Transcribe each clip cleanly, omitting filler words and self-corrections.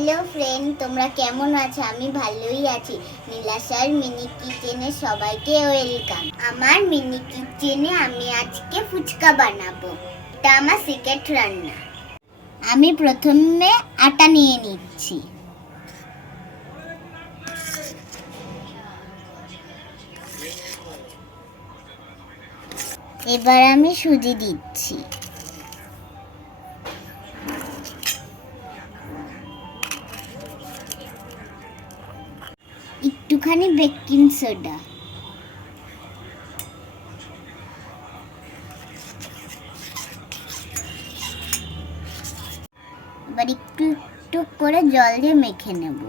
Hello friend, তোমরা কেমন আছো? আমি ভালোই আছি। নীলাশার মিনি কিচেনে সবাইকে ওয়েলকাম। আমার মিনি কিচেনে আমি আজকে ফুচকা বানাবো। এটা আমার সিক্রেট রান্না। আমি প্রথমে আটা নিয়ে নিচ্ছি। এবার আমি সুজি দিচ্ছি। একটুখানি বেকিং সোডা, এবার একটু একটু করে জল দিয়ে মেখে নেব।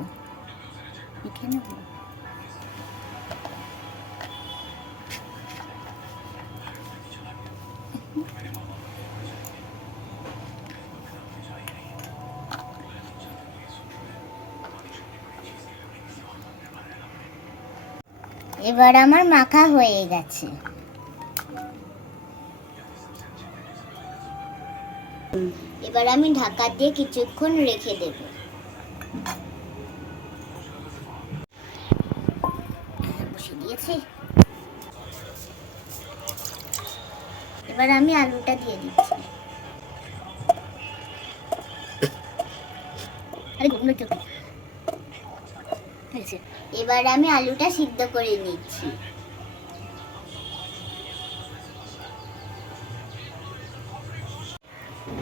এবার আমার মাখা হয়ে গেছে। এবার আমি ঢাকা দিয়ে কিছুক্ষণ রেখে দেব। বসে দিয়েছি। এবার আমি আলুটা দিয়ে দিচ্ছি। এবার আমি আলুটা সিদ্ধ করে নিচ্ছি।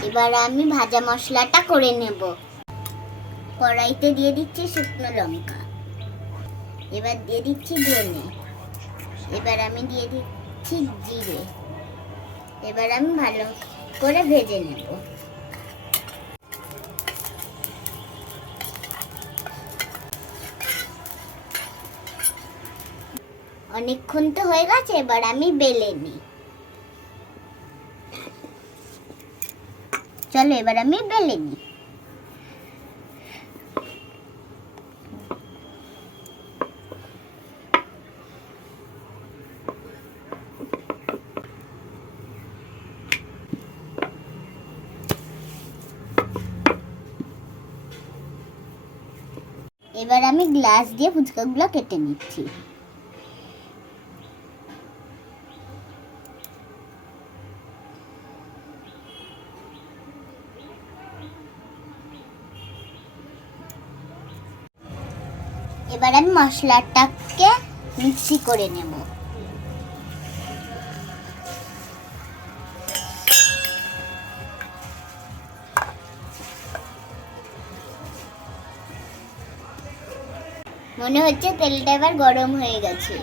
এবার আমি ভাজা মশলাটা করে নেব। কড়াইতে দিয়ে দিচ্ছি শুকনো লঙ্কা, এবার দিয়ে দিচ্ছি ধনে, এবার আমি দিয়ে দিচ্ছি জিরে। এবার আমি ভালো করে ভেজে নেব। অনেকক্ষণ তো হয়ে গেছে, এবার আমি বেলে নিই। চলো এবার আমি বেলে নিই। এবার আমি গ্লাস দিয়ে ফুচকাগুলো কেটে নিচ্ছি। এবার আমি মশলাটাকে মিক্সি করে নেব। মনে হচ্ছে তেলটা এবার গরম হয়ে গেছে।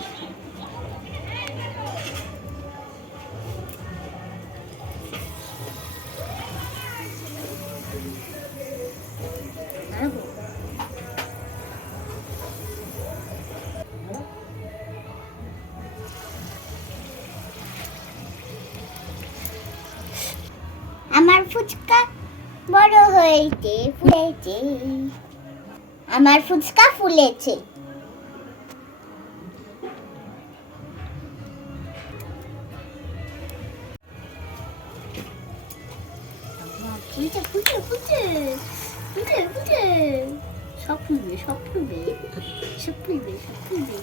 আমার ফুচকা বড় হয়েছে, ফুলেছে। আমার ফুচকা ফুলেছে। সব ফুলবে, সব ফুলবে, সব ফুলবে, সব ফুলবে।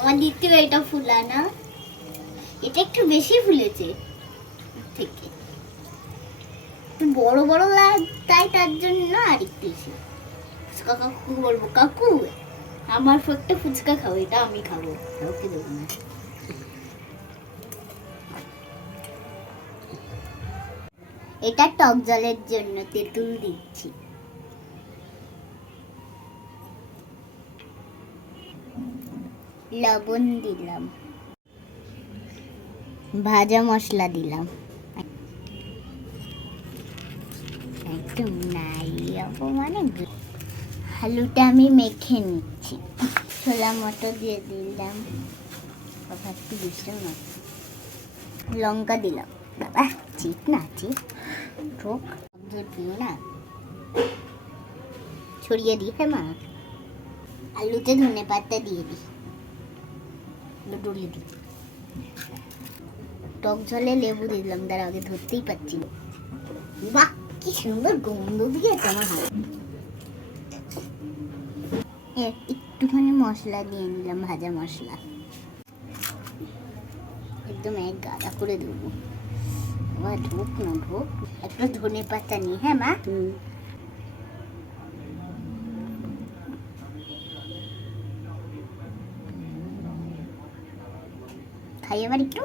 আমার দ্বিতীয় এটা ফুলা না, এটা একটু বেশি ফুলেছে থেকে, একটু বড় বড় তাই তার জন্য আর একটু বেশি। কাকু বলবো, কাকু আমার একটা ফুচকা খাও, এটা আমি খাবো, কাউকে দেবো না। এটা টক জলের জন্য তেঁতুল দিচ্ছি। লবণ দিলাম, ভাজা মশলা দিলাম, একদম নাই মানে। আলুটা আমি মেখে নিচ্ছি। ছোলা মটর দিয়ে দিলাম, লঙ্কা দিলাম। বাবা চিট না চিট ঠোক না, ছড়িয়ে দিই। হ্যাঁ মা, আলুতে ধনে পাতা দিয়ে দিই, ডলে দিই। টক ঝালে লেবু দিলাম, দাঁড়া ওকে ধরতেই পারছি না। বাহ, কি সুন্দর গন্ধ দিয়েছে আমার হাত। একটুখানি মশলা দিয়ে নিলাম, ভাজা মশলা একদম এক গাদা করে দেবো। ঢোক না ঢোক, একটা ধনে পাতা নিই। হ্যাঁ মা, খাই এবার একটু।